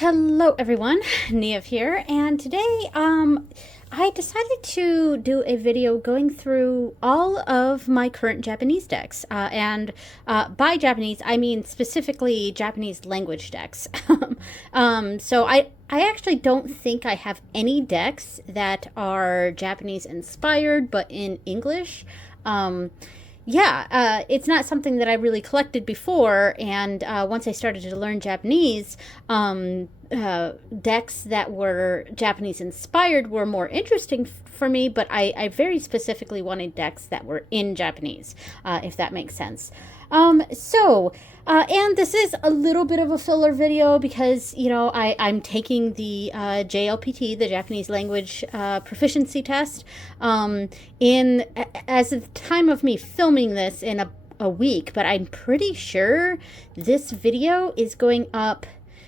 Hello everyone, Niev here, and today I decided to do a video going through all of my current Japanese decks. And by Japanese, I mean specifically Japanese language decks. So I actually don't think I have any decks that are Japanese inspired, but in English. Um, it's not something that I really collected before, and once I started to learn Japanese, decks that were Japanese inspired were more interesting for me, but I very specifically wanted decks that were in Japanese, if that makes sense. And this is a little bit of a filler video because, I'm taking the JLPT, the Japanese Language Proficiency Test, as of the time of me filming this in a week, but I'm pretty sure this video is going up.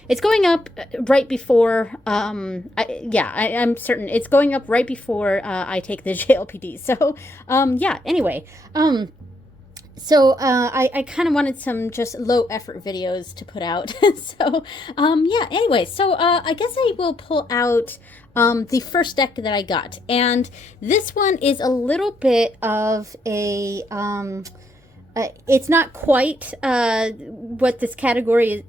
It's going up right before, I'm certain it's going up right before I take the JLPT. So, anyway. I kind of wanted some just low effort videos to put out. I guess I will pull out the first deck that I got. And this one is a little bit of a, it's not quite what this category,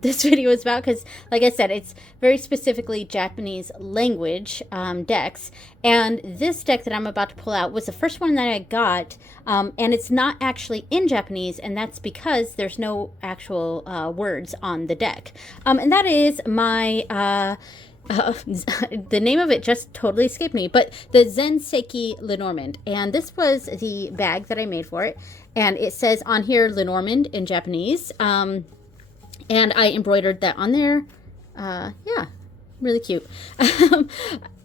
this video is about, because, like I said, it's very specifically Japanese language decks. And this deck that I'm about to pull out was the first one that I got, and it's not actually in Japanese, and that's because there's no actual words on the deck. And that is my... the name of it just totally escaped me, but the Zenseki Lenormand. And this was the bag that I made for it. And it says on here Lenormand in Japanese. And I embroidered that on there. Really cute.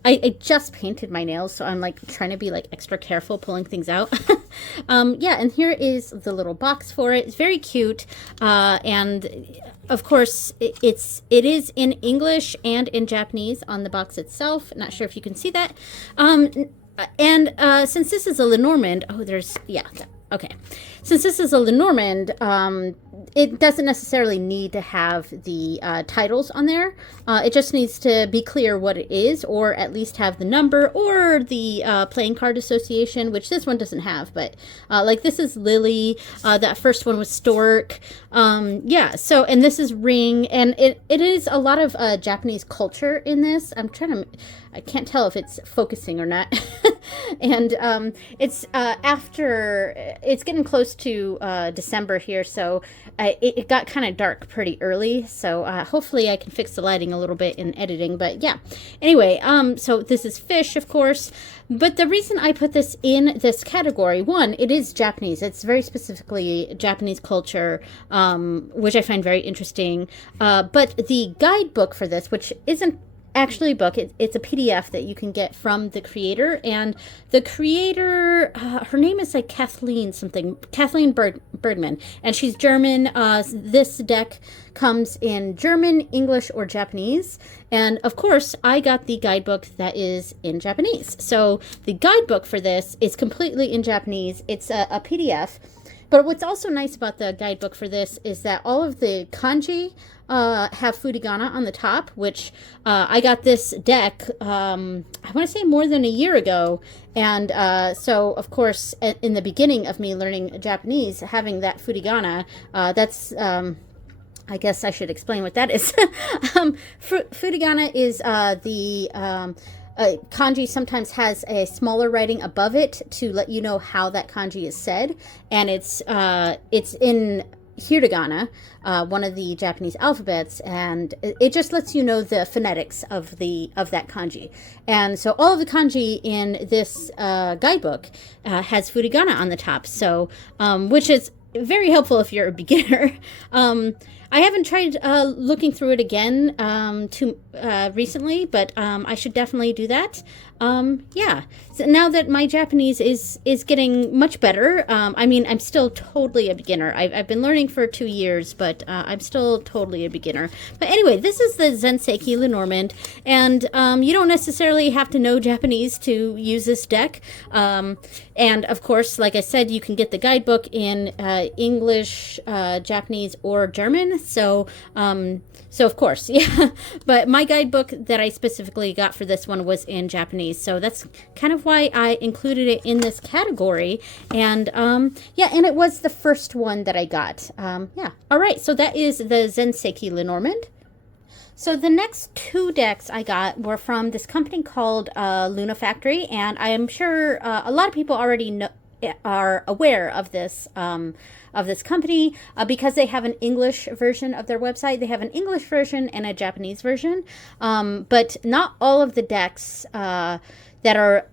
I just painted my nails, so I'm like trying to be like extra careful pulling things out. And here is the little box for it. It's very cute, and of course it is in English and in Japanese on the box itself. Not sure if you can see that. Since this is a Lenormand, okay. Since this is a Lenormand, it doesn't necessarily need to have the titles on there. It just needs to be clear what it is, or at least have the number or the playing card association, which this one doesn't have. But like this is Lily. That first one was Stork. And this is Ring, and it is a lot of Japanese culture in this. I can't tell if it's focusing or not. And it's it's getting close to December here, so it got kind of dark pretty early, so hopefully I can fix the lighting a little bit in editing. But yeah, anyway, so this is fish, of course, but the reason I put this in this category, one, it is Japanese. It's very specifically Japanese culture, which I find very interesting, but the guidebook for this, which isn't actually a book, it's a PDF that you can get from the creator, and the creator, her name is like Kathleen Bergman, and she's German. This deck comes in German, English, or Japanese, and of course I got the guidebook that is in Japanese. So the guidebook for this is completely in Japanese. It's a PDF. But what's also nice about the guidebook for this is that all of the kanji have furigana on the top, which I got this deck, I want to say more than a year ago. And so, of course, in the beginning of me learning Japanese, having that furigana, that's... I guess I should explain what that is. Furigana is kanji sometimes has a smaller writing above it to let you know how that kanji is said, and it's in hiragana, one of the Japanese alphabets, and it just lets you know the phonetics of that kanji. And so all of the kanji in this guidebook has furigana on the top, so which is very helpful if you're a beginner. I haven't tried looking through it again recently, but I should definitely do that. So now that my Japanese is getting much better, I'm still totally a beginner. I've been learning for 2 years, but I'm still totally a beginner. But anyway, this is the Zenseki Lenormand, and you don't necessarily have to know Japanese to use this deck. And of course, like I said, you can get the guidebook in English, Japanese, or German. Japan. So of course, yeah. But my guidebook that I specifically got for this one was in Japanese. So that's kind of why I included it in this category. And yeah, and it was the first one that I got. Yeah. All right. So that is the Zenseki Lenormand. So the next two decks I got were from this company called Luna Factory, and I am sure a lot of people already are aware of this company because they have an English version of their website. They have an English version and a Japanese version, but not all of the decks that are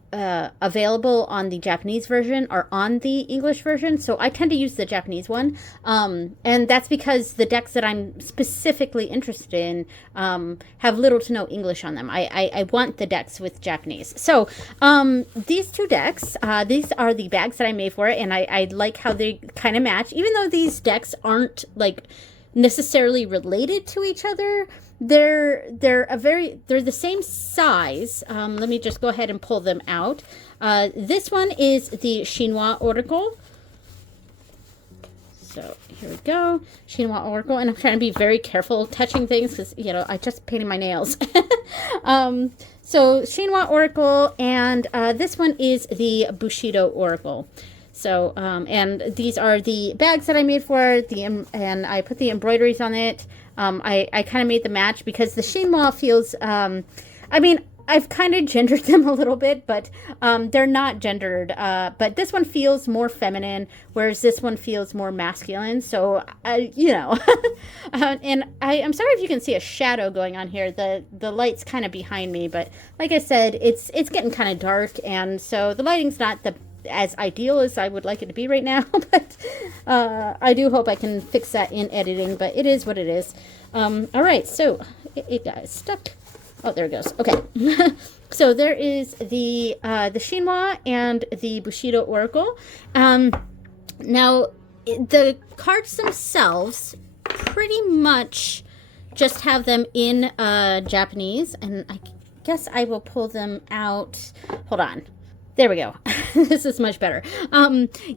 available on the Japanese version are on the English version. So I tend to use the Japanese one. And that's because the decks that I'm specifically interested in have little to no English on them. I want the decks with Japanese. So these two decks, these are the bags that I made for it. And I like how they kind of match, even though these decks aren't like necessarily related to each other. They're the same size. Let me just go ahead and pull them out. This one is the Shinwa Oracle. So here we go, Shinwa Oracle, and I'm trying to be very careful touching things because I just painted my nails. So Shinwa Oracle, and this one is the Bushido Oracle. So and these are the bags that I made for and I put the embroideries on it. I kind of made the match because the Shinwa feels, I mean, I've kind of gendered them a little bit, but they're not gendered. But this one feels more feminine, whereas this one feels more masculine. So, and I'm sorry if you can see a shadow going on here. The light's kind of behind me, but like I said, it's getting kind of dark, and so the lighting's not as ideal as I would like it to be right now, but I do hope I can fix that in editing, but it is what it is. All right, so it got stuck. Oh, there it goes. Okay. So there is the Shinwa and the Bushido Oracle. Now, the cards themselves pretty much just have them in Japanese, and I guess I will pull them out. Hold on. There we go. This is much better.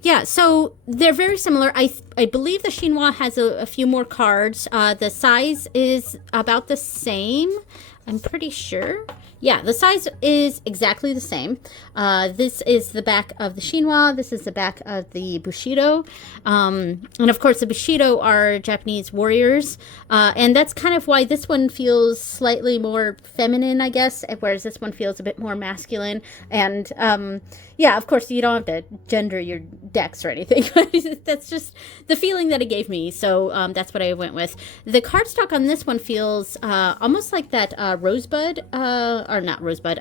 Yeah, so they're very similar. I believe the Shinwa has a few more cards. The size is about the same. I'm pretty sure. Yeah, the size is exactly the same. This is the back of the Shinwa. This is the back of the Bushido. And of course, the Bushido are Japanese warriors. And that's kind of why this one feels slightly more feminine, I guess, whereas this one feels a bit more masculine. And yeah, of course, you don't have to gender your decks or anything. That's just the feeling that it gave me. So that's what I went with. The cardstock on this one feels almost like that rosebud, or not rosebud,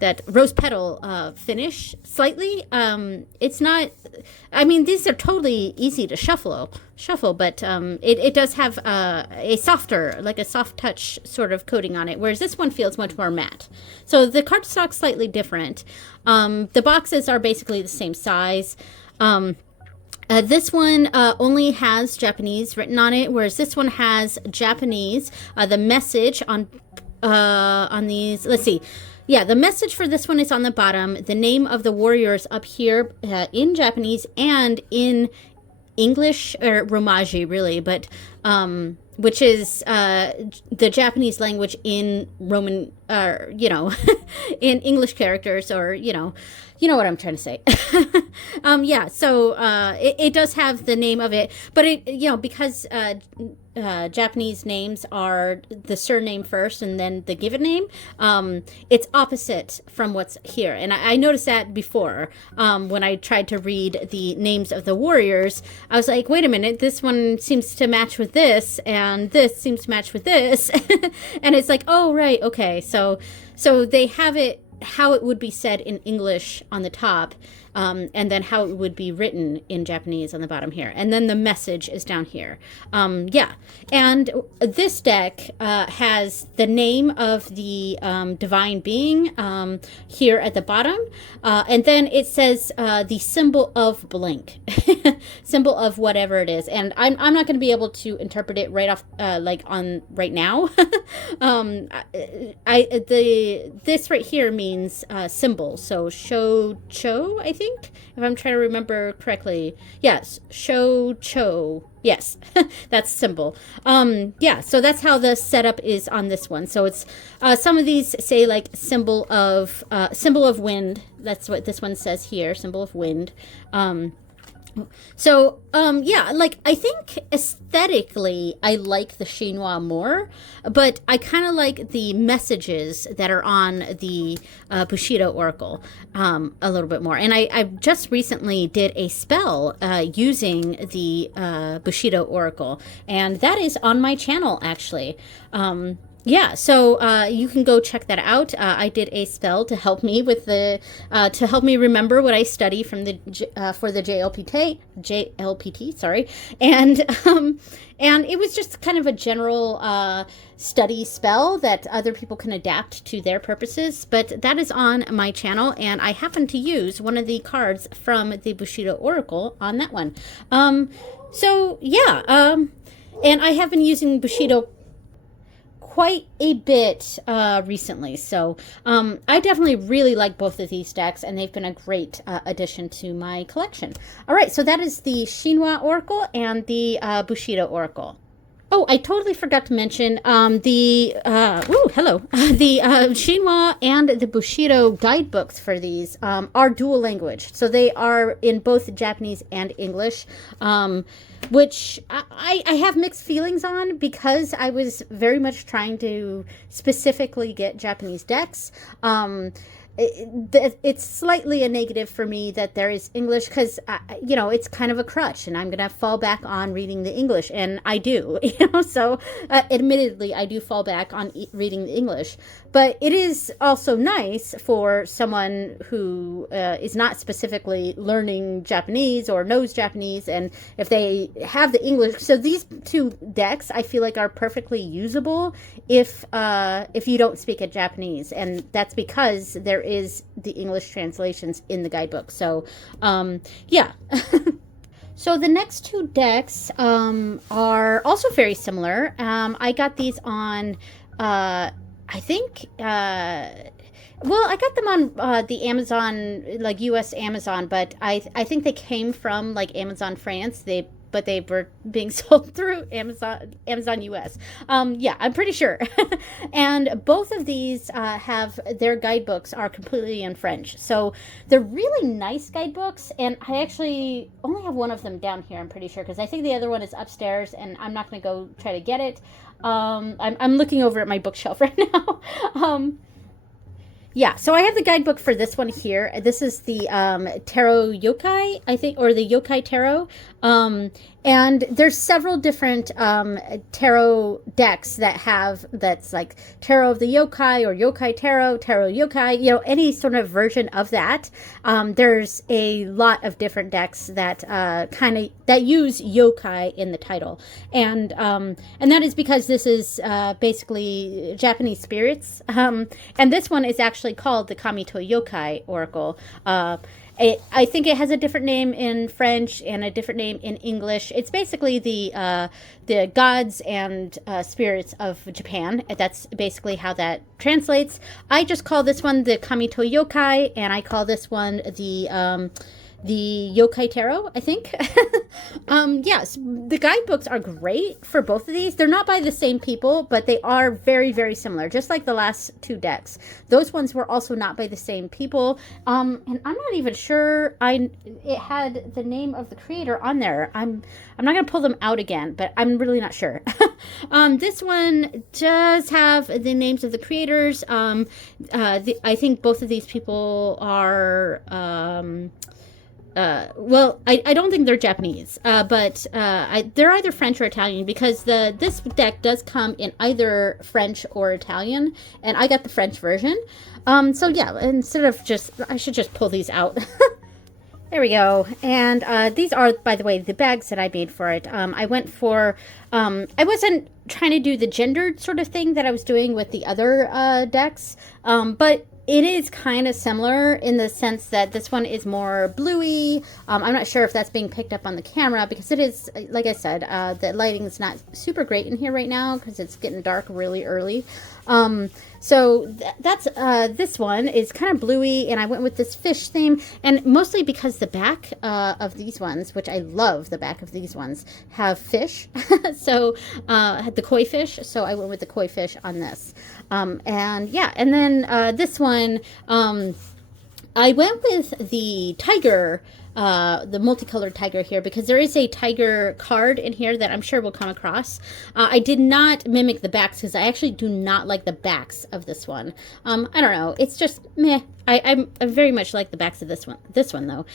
that rose petal finish slightly. It's not, I mean, these are totally easy to shuffle, but it does have a softer, like a soft touch sort of coating on it, whereas this one feels much more matte. So the cardstock's slightly different. The boxes are basically the same size. This one only has Japanese written on it, whereas this one has Japanese. The message on these, let's see. Yeah, the message for this one is on the bottom. The name of the warriors up here in Japanese and in English, or Romaji really, but which is the Japanese language in Roman, in English characters, or you know what I'm trying to say. Yeah, so it does have the name of it, but it, because Japanese names are the surname first and then the given name, it's opposite from what's here. And I noticed that before when I tried to read the names of the warriors. I was like, wait a minute, this one seems to match with this, and this seems to match with this. And it's like, oh, right, okay. So they have it how it would be said in English on the top, and then how it would be written in Japanese on the bottom here. And then the message is down here. Yeah. And this deck has the name of the divine being here at the bottom. And then it says the symbol of blank, symbol of whatever it is. And I'm not going to be able to interpret it right off, right now. This right here means symbol. So shocho, I think think, if I'm trying to remember correctly. Yes, Sho Cho. Yes, that's symbol. Yeah, so that's how the setup is on this one. So it's some of these say like symbol of wind. That's what this one says here, symbol of wind. Yeah, like I think aesthetically I like the chinois more, but I kind of like the messages that are on the Bushido Oracle a little bit more. And I just recently did a spell using the Bushido Oracle, and that is on my channel actually. Yeah, so you can go check that out. I did a spell to help me with to help me remember what I study from the for the JLPT, sorry, and it was just kind of a general study spell that other people can adapt to their purposes. But that is on my channel, and I happen to use one of the cards from the Bushido Oracle on that one. And I have been using Bushido quite a bit recently, so I definitely really like both of these decks, and they've been a great addition to my collection. All right, so that is the Chinois Oracle and the Bushido Oracle. Oh, I totally forgot to mention the Chinois and the Bushido guidebooks for these are dual language. So they are in both Japanese and English, which I have mixed feelings on because I was very much trying to specifically get Japanese decks. It's slightly a negative for me that there is English because, it's kind of a crutch, and I'm going to fall back on reading the English, and I do, so admittedly, I do fall back on reading the English, but it is also nice for someone who is not specifically learning Japanese or knows Japanese, and if they have the English, so these two decks, I feel like are perfectly usable if you don't speak a Japanese, and that's because there is the English translations in the guidebook. So, yeah. So the next two decks are also very similar. I got these on, I got them on the Amazon, like U.S. Amazon, but I think they came from like Amazon France. But they were being sold through Amazon US. Yeah, I'm pretty sure. And both of these have their guidebooks are completely in French. So they're really nice guidebooks. And I actually only have one of them down here, I'm pretty sure, because I think the other one is upstairs, and I'm not going to go try to get it. I'm looking over at my bookshelf right now. Yeah, so I have the guidebook for this one here. This is the Tarot Yokai, I think, or the Yokai Tarot. And there's several different tarot decks that's like Tarot of the Yokai or Yokai Tarot, Tarot Yokai, any sort of version of that. There's a lot of different decks that that use yokai in the title. And that is because this is basically Japanese spirits. And this one is actually called the Kamito Yokai Oracle. I think it has a different name in French and a different name in English. It's basically the gods and spirits of Japan. That's basically how that translates. I just call this one the Kamito Yokai, and I call this one the Yokai Tarot, I think. Yes, the guidebooks are great for both of these. They're not by the same people, but they are very, very similar, just like the last two decks. Those ones were also not by the same people. And I'm not even sure it had the name of the creator on there. I'm not going to pull them out again, but I'm really not sure. This one does have the names of the creators. I think both of these people are... I don't think they're Japanese, but they're either French or Italian, because this deck does come in either French or Italian, and I got the French version. So yeah, I should just pull these out. There we go. And these are, by the way, the bags that I made for it. I went for, I wasn't trying to do the gendered sort of thing that I was doing with the other decks, but it is kind of similar in the sense that this one is more bluey. I'm not sure if that's being picked up on the camera because it is, like I said, the lighting is not super great in here right now because it's getting dark really early. So that's this one is kind of bluey, and I went with this fish theme, and mostly because the back of these ones, which I love, the back of these ones have fish. So the koi fish, so I went with the koi fish on this. And yeah, and then this one, I went with the tiger, the multicolored tiger here, because there is a tiger card in here that I'm sure we'll come across. I did not mimic the backs because I actually do not like the backs of this one. I don't know. It's just meh. I very much like the backs of this one. This one though.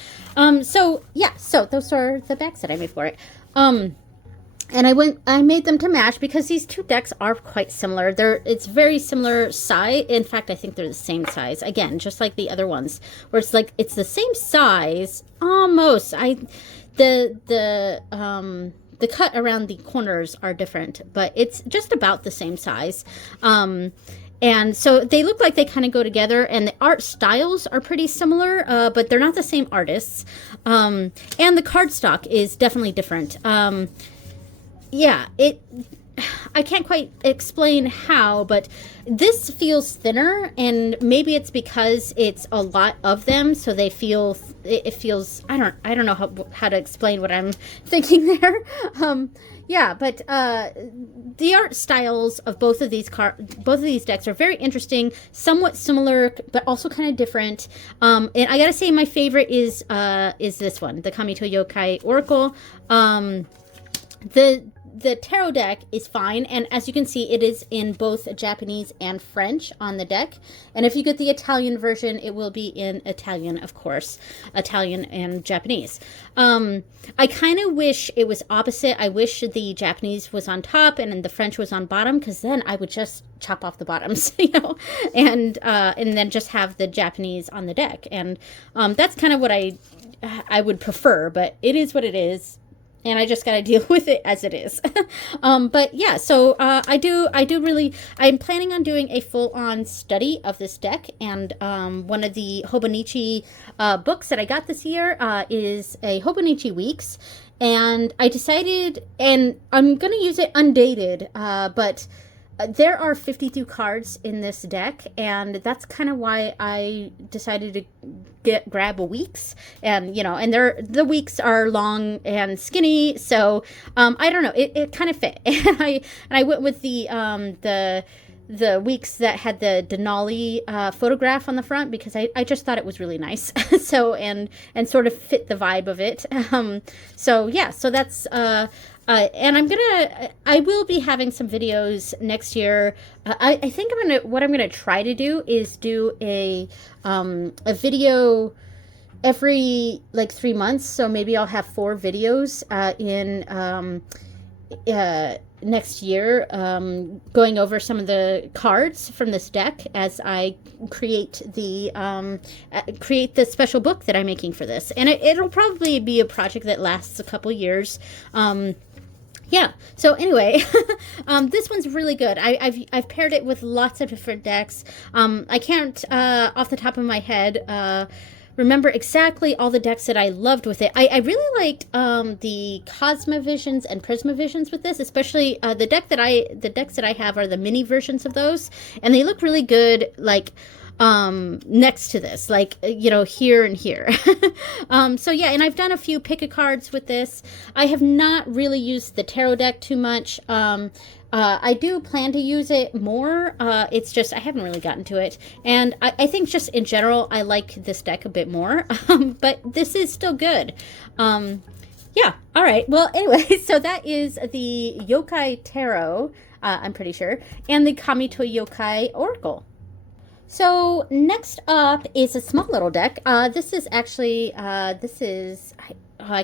So yeah. So those are the backs that I made for it. And I made them to match because these two decks are quite similar. It's very similar size. In fact, I think they're the same size. Again, just like the other ones, where it's like it's the same size almost. The cut around the corners are different, but it's just about the same size. And so they look like they kind of go together, and the art styles are pretty similar, but they're not the same artists. And the cardstock is definitely different. Yeah, I can't quite explain how, but this feels thinner, and maybe it's because it's a lot of them, so they feel, it feels, I don't know how to explain what I'm thinking there. Yeah, but the art styles of both of these decks are very interesting, somewhat similar, but also kind of different. And I gotta say, my favorite is this one, the Kamito Yokai Oracle. The tarot deck is fine, and as you can see, it is in both Japanese and French on the deck. And if you get the Italian version, it will be in Italian, of course, Italian and Japanese. I kind of wish it was opposite. I wish the Japanese was on top and the French was on bottom, because then I would just chop off the bottoms, you know, and then just have the Japanese on the deck. And that's kind of what I would prefer, but it is what it is. And I just got to deal with it as it is. But yeah, so I'm planning on doing a full-on study of this deck. And one of the Hobonichi books that I got this year is a Hobonichi Weeks. And I decided, and I'm going to use it undated, but there are 52 cards in this deck, and that's kind of why I decided to grab a Weeks. And, you know, and the Weeks are long and skinny, so I don't know, it kind of fit. And I went with the Weeks that had the Denali photograph on the front, because I just thought it was really nice. So and sort of fit the vibe of it. So yeah, so that's and I will be having some videos next year. I think what I'm gonna try to do is do a video every like 3 months. So maybe I'll have 4 videos in next year, going over some of the cards from this deck as I create the special book that I'm making for this. And it'll probably be a project that lasts a couple years. Yeah, so anyway, this one's really good. I've paired it with lots of different decks. I can't, off the top of my head, remember exactly all the decks that I loved with it. I really liked the Cosmovisions and Prismavisions with this, especially the decks that I have are the mini versions of those, and they look really good, like next to this, like, you know, here and here. So yeah, and I've done a few pick-a-cards with this. I have not really used the tarot deck too much. I do plan to use it more. It's just I haven't really gotten to it. And I think just in general, I like this deck a bit more. But this is still good. Yeah, all right. Well, anyway, so that is the Yokai Tarot, I'm pretty sure, and the Kamito Yokai Oracle. So next up is a small little deck. This is actually, I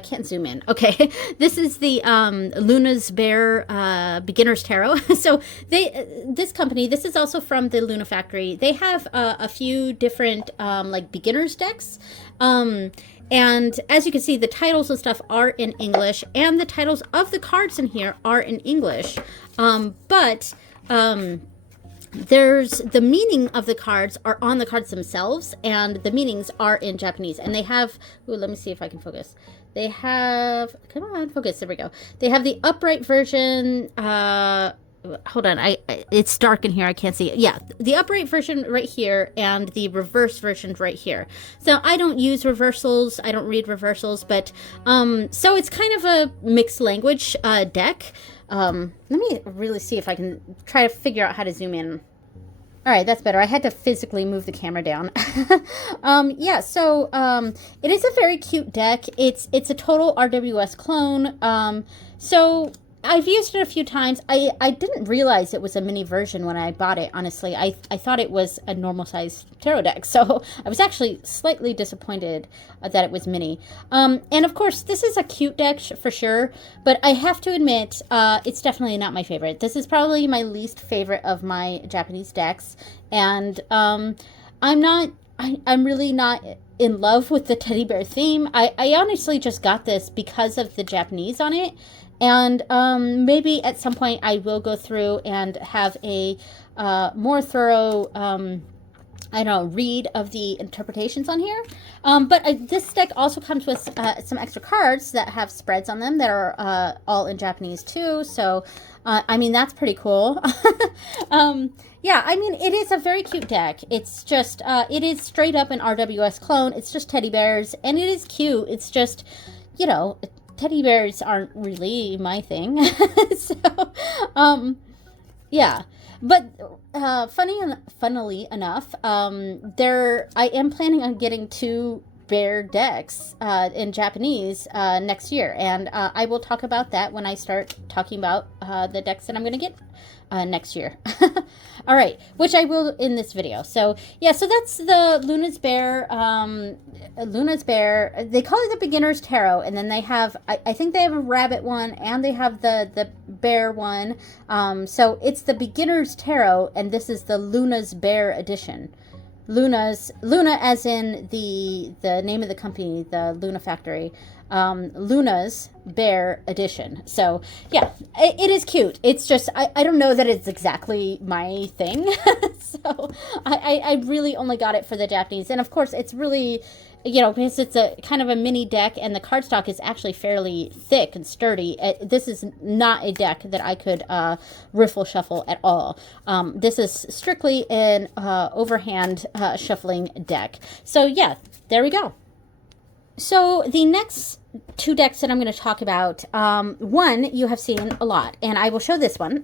can't zoom in. Okay, this is the Luna's Bear Beginner's Tarot. So this company, this is also from the Luna Factory. They have a few different like beginners decks. And as you can see, the titles and stuff are in English, and the titles of the cards in here are in English. there's the meaning of the cards are on the cards themselves, and the meanings are in Japanese. And they have, ooh, let me see if I can focus. They have, come on, focus. There we go. They have the upright version. Hold on, it's dark in here. I can't see it. Yeah, the upright version right here and the reverse version right here. So I don't use reversals. I don't read reversals, but so it's kind of a mixed language deck. Let me really see if I can try to figure out how to zoom in. All right, that's better. I had to physically move the camera down. Yeah, so it is a very cute deck. It's a total RWS clone. So I've used it a few times. I didn't realize it was a mini version when I bought it, honestly. I thought it was a normal size tarot deck, so I was actually slightly disappointed that it was mini. And of course, this is a cute deck for sure, but I have to admit, it's definitely not my favorite. This is probably my least favorite of my Japanese decks, and I'm really not in love with the teddy bear theme. I honestly just got this because of the Japanese on it. And maybe at some point I will go through and have a more thorough, I don't know, read of the interpretations on here. But this deck also comes with some extra cards that have spreads on them that are all in Japanese too. So, I mean, that's pretty cool. Yeah, I mean, it is a very cute deck. It's just, it is straight up an RWS clone. It's just teddy bears, and it is cute. It's just, you know, teddy bears aren't really my thing. So, yeah. But funnily enough, I am planning on getting 2 bear decks in Japanese next year, and I will talk about that when I start talking about the decks that I'm going to get next year. All right, which I will in this video. So yeah, so that's the Luna's Bear. Luna's Bear. They call it the Beginner's Tarot, and then they have, I think they have a rabbit one, and they have the bear one. So it's the Beginner's Tarot, and this is the Luna's Bear edition. Luna as in the name of the company, the Luna Factory. Luna's Bear edition. So yeah, it is cute. It's just I don't know that it's exactly my thing. So I really only got it for the Japanese, and of course it's really, you know, because it's a kind of a mini deck and the cardstock is actually fairly thick and sturdy. This is not a deck that I could riffle shuffle at all. This is strictly an overhand shuffling deck. So yeah, there we go. So the next 2 decks that I'm going to talk about, one you have seen a lot, and I will show this one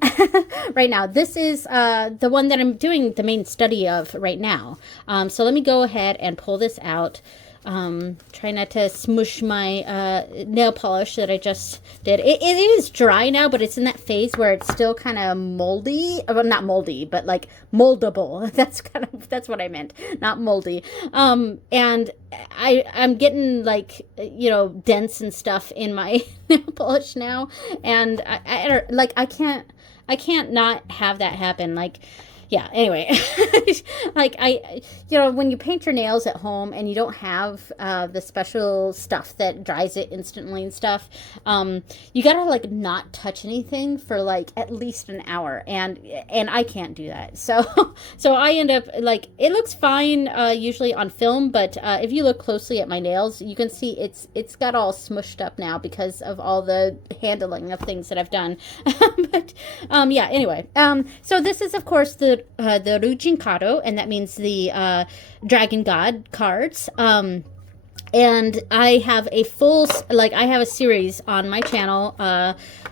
right now. This is the one that I'm doing the main study of right now. So let me go ahead and pull this out. Try not to smush my nail polish that I just did. It is dry now, but it's in that phase where it's still kind of moldy. Well, not moldy, but like moldable. That's what I meant, not moldy. And I'm getting like, you know, dents and stuff in my nail polish now, and I can't not have that happen. Like, yeah, anyway, like you know, when you paint your nails at home and you don't have the special stuff that dries it instantly and stuff, you gotta like not touch anything for like at least an hour, and I can't do that. So I end up like, it looks fine usually on film, but if you look closely at my nails, you can see it's got all smushed up now because of all the handling of things that I've done. But yeah, anyway, so this is of course the Rujin Kado, and that means the Dragon God cards. And I have a full, like, I have a series on my channel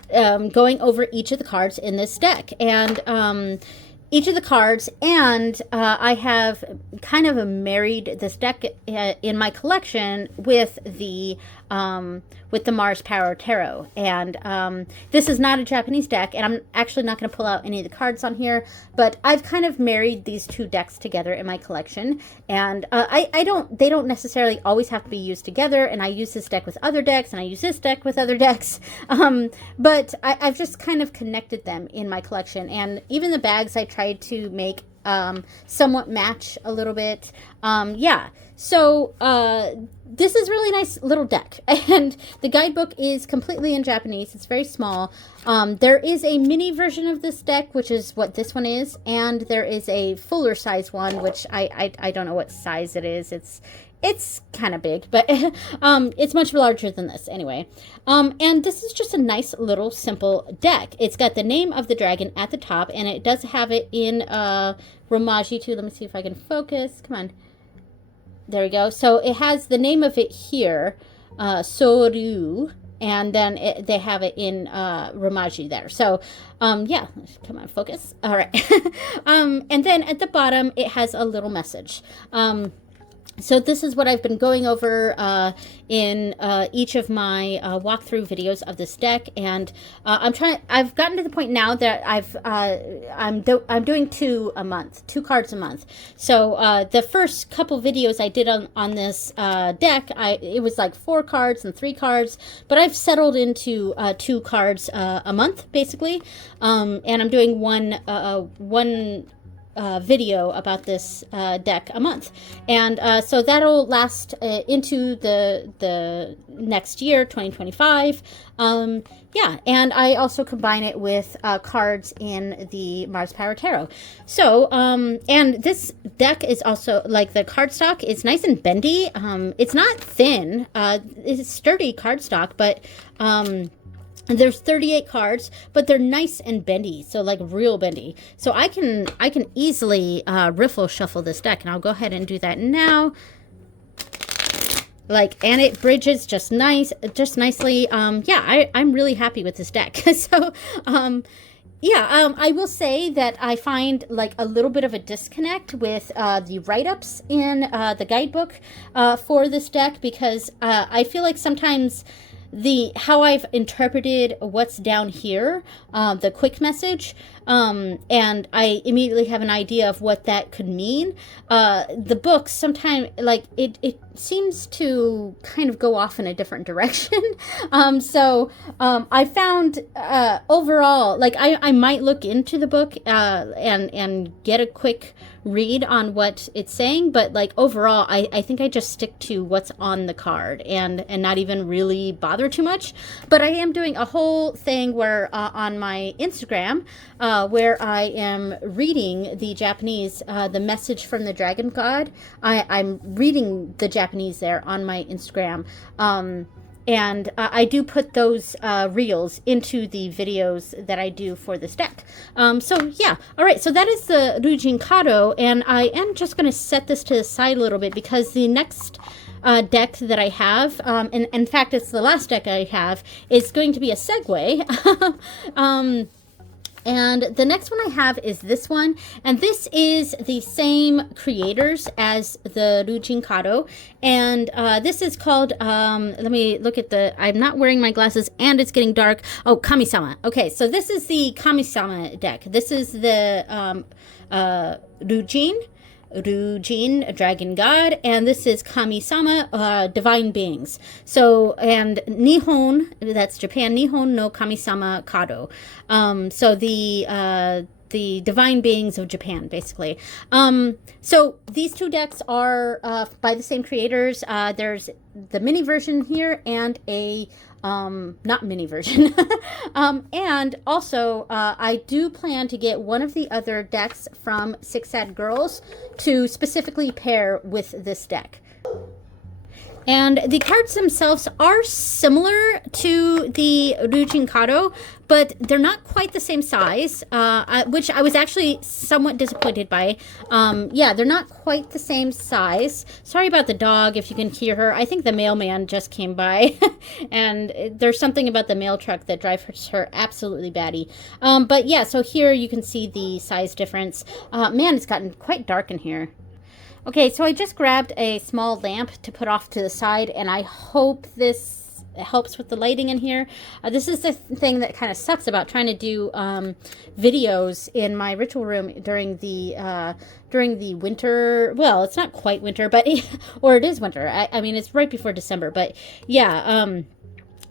going over each of the cards in this deck, and each of the cards, and I have kind of married this deck in my collection with the Mars Power Tarot. And this is not a Japanese deck, and I'm actually not going to pull out any of the cards on here, but I've kind of married these 2 decks together in my collection. And they don't necessarily always have to be used together, and I use this deck with other decks, and I use this deck with other decks. But I've just kind of connected them in my collection, and even the bags I tried to make somewhat match a little bit. Yeah, so this is really nice little deck, and the guidebook is completely in Japanese. It's very small. There is a mini version of this deck, which is what this one is, and there is a fuller size one, which I don't know what size it is. It's kind of big, but it's much larger than this anyway. And this is just a nice little simple deck. It's got the name of the dragon at the top, and it does have it in Romaji too. Let me see if I can focus. Come on. There we go. So it has the name of it here, Soryu, and then they have it in Romaji there. So, yeah, come on, focus. All right. And then at the bottom, it has a little message. So this is what I've been going over in each of my walkthrough videos of this deck, and I've gotten to the point now that I'm doing 2 cards a month. So the first couple videos I did on this deck, it was like 4 cards and 3 cards, but I've settled into 2 cards a month basically, and I'm doing one video about this deck a month, and so that'll last into the next year, 2025. Yeah, and I also combine it with cards in the Mars Power Tarot. So and this deck is also, like, the cardstock is nice and bendy. It's not thin, it's sturdy cardstock, but there's 38 cards, but they're nice and bendy, so like real bendy. So I can easily riffle shuffle this deck, and I'll go ahead and do that now. Like, and it bridges just nicely. Yeah, I'm really happy with this deck. So, yeah, I will say that I find like a little bit of a disconnect with the write-ups in the guidebook for this deck, because I feel like sometimes how I've interpreted what's down here, the quick message, and I immediately have an idea of what that could mean. The book sometimes, like, it seems to kind of go off in a different direction. So I found overall, like, I might look into the book and get a quick read on what it's saying, but like overall I think I just stick to what's on the card and not even really bother too much. But I am doing a whole thing where on my Instagram where I am reading the Japanese, the message from the dragon god. I'm reading the Japanese there on my Instagram. And I do put those reels into the videos that I do for this deck. So yeah, all right, so that is the Ryujin Kado, and I am just going to set this to the side a little bit, because the next deck that I have, and in fact it's the last deck I have, is going to be a segue. And the next one I have is this one, and this is the same creators as the Ryujin Kado, and this is called, let me look at I'm not wearing my glasses and it's getting dark. Oh, Kami-sama. Okay, so this is the Kami-sama deck. This is the Ryujin, dragon god, and this is Kami-sama, divine beings. So, and Nihon, that's Japan, Nihon no Kami-sama Kado. So the divine beings of Japan, basically. So these 2 decks are by the same creators. There's the mini version here and a not mini version. And also, I do plan to get one of the other decks from Six Sad Girls to specifically pair with this deck. And the cards themselves are similar to the Ryujin Kado, but they're not quite the same size, which I was actually somewhat disappointed by. Yeah, they're not quite the same size. Sorry about the dog, if you can hear her. I think the mailman just came by, and there's something about the mail truck that drives her absolutely batty. But yeah, so here you can see the size difference. Man, it's gotten quite dark in here. Okay, so I just grabbed a small lamp to put off to the side, and I hope this helps with the lighting in here. This is the thing that kind of sucks about trying to do videos in my ritual room during the winter. Well, it's not quite winter, but or it is winter. I mean, it's right before December, but yeah.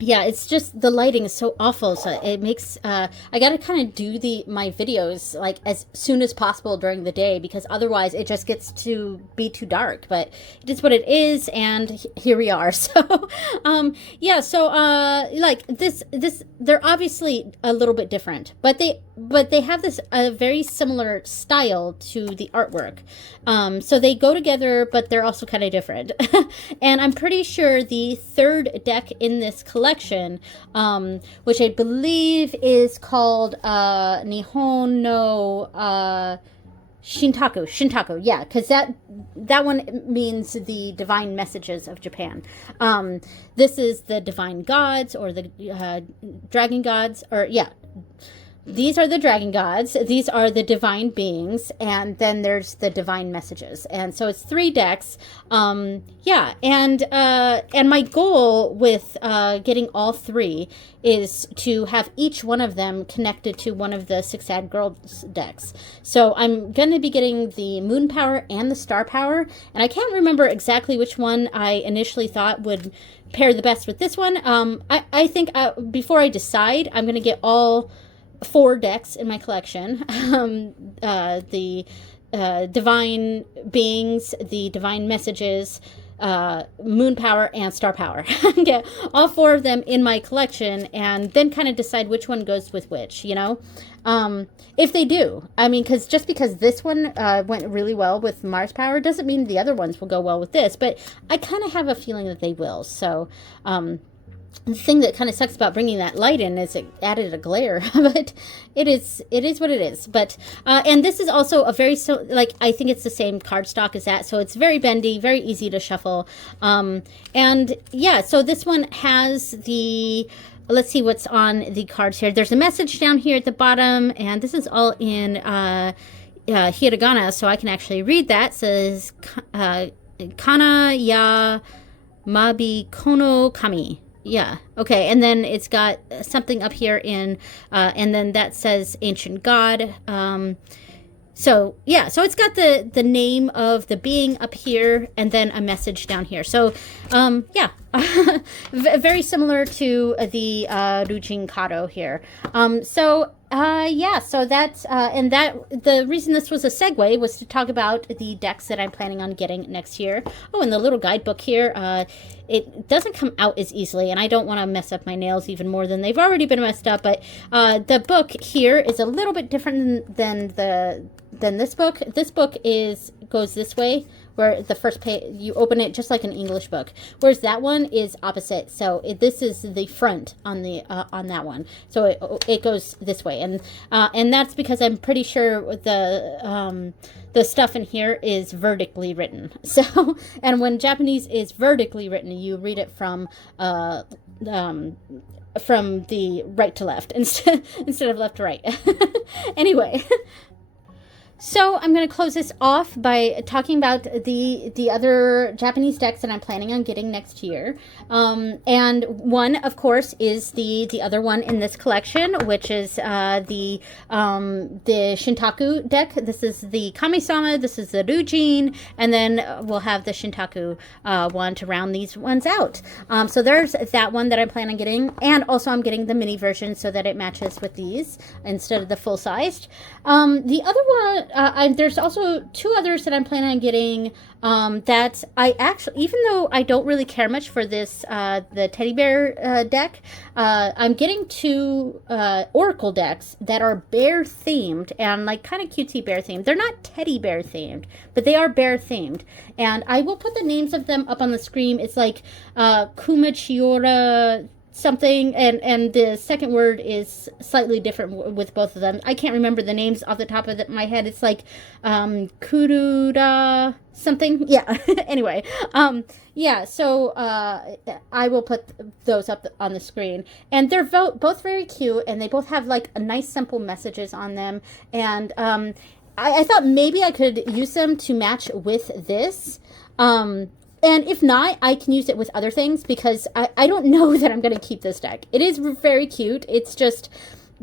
Yeah, it's just the lighting is so awful, so it makes I gotta kind of do my videos like as soon as possible during the day, because otherwise it just gets to be too dark. But it is what it is, and here we are. So yeah, so like this they're obviously a little bit different, but they have this a very similar style to the artwork. So they go together, but they're also kind of different. And I'm pretty sure the third deck in this collection, which I believe is called Nihon no Shintaku, yeah, because that one means the divine messages of Japan. This is the divine gods, or the dragon gods, or yeah. These are the dragon gods. These are the divine beings, and then there's the divine messages. And so it's 3 decks. Yeah, and my goal with getting all 3 is to have each one of them connected to one of the Six Sad Girls decks. So I'm going to be getting the Moon Power and the Star Power, and I can't remember exactly which one I initially thought would pair the best with this one. I think before I decide, I'm going to get all 4 decks in my collection. The divine beings, the divine messages, moon power, and star power. Get all 4 of them in my collection, and then kind of decide which one goes with which, you know? If they do. I mean, just because this one went really well with Mars power doesn't mean the other ones will go well with this, but I kind of have a feeling that they will. So the thing that kind of sucks about bringing that light in is it added a glare, but it is what it is. But and this is also a very, so like, I think it's the same cardstock as that, so it's very bendy, very easy to shuffle. And yeah, so this one has the, let's see what's on the cards here. There's a message down here at the bottom, and this is all in hiragana, so I can actually read that. It says kana ya mabi kono kami. Yeah, okay, and then it's got something up here in, and then that says Ancient God. So, yeah, so it's got the name of the being up here, and then a message down here. So, yeah, very similar to the Rujin Kado here. Yeah, so that's, and that, the reason this was a segue was to talk about the decks that I'm planning on getting next year. Oh, and the little guidebook here, it doesn't come out as easily, and I don't want to mess up my nails even more than they've already been messed up, but the book here is a little bit different than this book. This book goes this way, where the first page, you open it just like an English book, whereas that one is opposite. So this is the front on the on that one, so it goes this way, and that's because I'm pretty sure the stuff in here is vertically written. So, and when Japanese is vertically written, you read it from the right to left instead of left to right. Anyway. So I'm going to close this off by talking about the other Japanese decks that I'm planning on getting next year. And one, of course, is the other one in this collection, which is the Shintaku deck. This is the Kami-sama, this is the Rujin, and then we'll have the Shintaku one to round these ones out. So there's that one that I plan on getting, and also I'm getting the mini version so that it matches with these instead of the full-sized. The other one, there's also 2 others that I'm planning on getting that I actually, even though I don't really care much for this, the teddy bear deck, I'm getting 2 oracle decks that are bear themed and like kind of cutesy bear themed. They're not teddy bear themed, but they are bear themed. And I will put the names of them up on the screen. It's like Kumachiora something, and the second word is slightly different with both of them. I can't remember the names off the top of my head. It's like Kuruda something. Yeah. Anyway, yeah, so I will put those up on the screen, and they're both very cute, and they both have like a nice simple messages on them, and I thought maybe I could use them to match with this. And if not, I can use it with other things, because I don't know that I'm going to keep this deck. It is very cute. It's just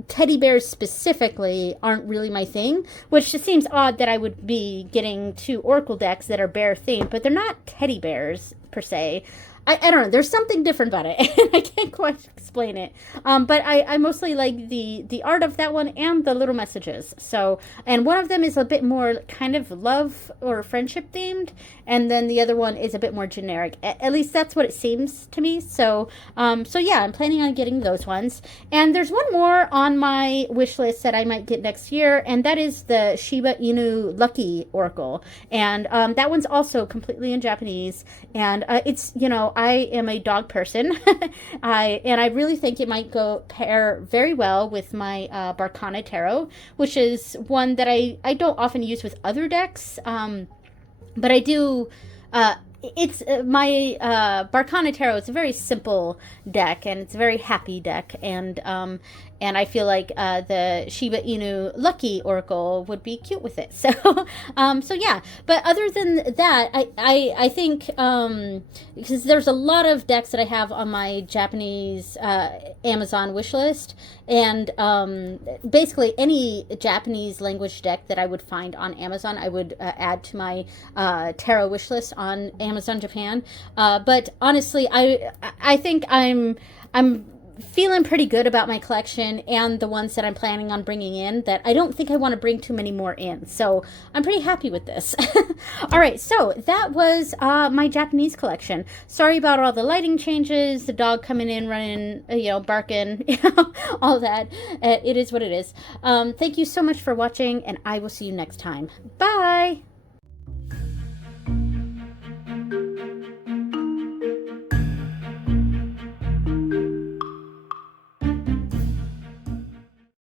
teddy bears specifically aren't really my thing, which just seems odd that I would be getting 2 oracle decks that are bear themed, but they're not teddy bears per se. I don't know. There's something different about it, and I can't quite explain it. But I mostly like the art of that one and the little messages. So, and one of them is a bit more kind of love or friendship themed, and then the other one is a bit more generic. At least that's what it seems to me. So, so yeah, I'm planning on getting those ones. And there's one more on my wish list that I might get next year, and that is the Shiba Inu Lucky Oracle. And that one's also completely in Japanese, and it's, you know, I am a dog person. I really think it might go pair very well with my Barkana Tarot, which is one that I don't often use with other decks, but I do. It's my Barkana Tarot. It's a very simple deck, and it's a very happy deck, and I feel like the Shiba Inu Lucky Oracle would be cute with it. So, so yeah. But other than that, I think because there's a lot of decks that I have on my Japanese Amazon wish list, and basically any Japanese language deck that I would find on Amazon, I would add to my tarot wish list on Amazon Japan. But honestly, I think I'm feeling pretty good about my collection and the ones that I'm planning on bringing in, that I don't think I want to bring too many more in. So I'm pretty happy with this. All right, so that was my Japanese collection. Sorry about all the lighting changes, the dog coming in, running, you know, barking, you know, all that. It is what it is. Thank you so much for watching, and I will see you next time. Bye!